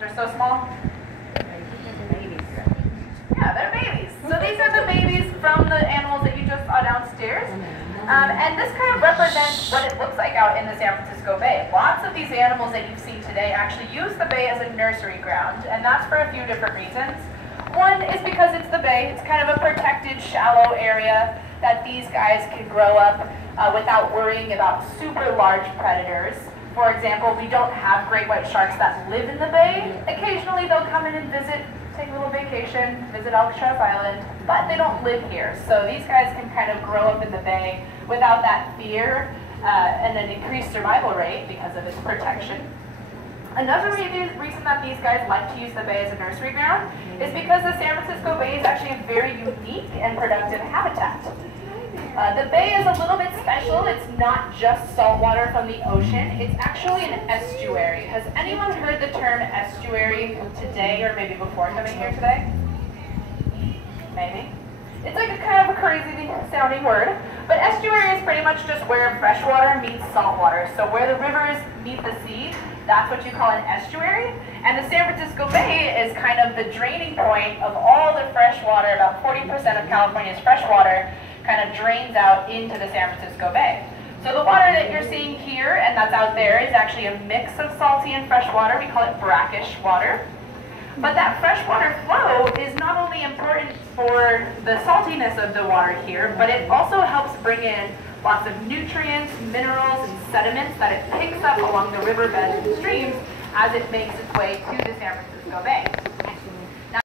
They're so small. Yeah, they're babies. So these are the babies from the animals that you just saw downstairs. And this kind of represents what it looks like out in the San Francisco Bay. Lots of these animals that you've seen today actually use the bay as a nursery ground, and that's for a few different reasons. One is because it's the bay. It's kind of a protected, shallow area that these guys can grow up without worrying about super large predators. For example, we don't have great white sharks that live in the bay. Occasionally they'll come in and visit, take a little vacation, visit Alcatraz Island, but they don't live here. So these guys can kind of grow up in the bay without that fear and an increased survival rate because of its protection. Another reason that these guys like to use the bay as a nursery ground is because the San Francisco Bay is actually a very unique and productive habitat. The bay is a little bit special. It's not just salt water from the ocean. It's actually an estuary. Has anyone heard the term estuary today or maybe before coming here today? Maybe. It's like a kind of a crazy sounding word, but estuary is pretty much just where freshwater meets saltwater. So where the rivers meet the sea, that's what you call an estuary. And the San Francisco Bay is kind of the draining point of all the fresh water. About 40% of California's fresh water kind of drains out into the San Francisco Bay. So the water that you're seeing here and that's out there is actually a mix of salty and fresh water. We call it brackish water. But that freshwater flow is not only important for the saltiness of the water here, but it also helps bring in lots of nutrients, minerals, and sediments that it picks up along the riverbeds and streams as it makes its way to the San Francisco Bay.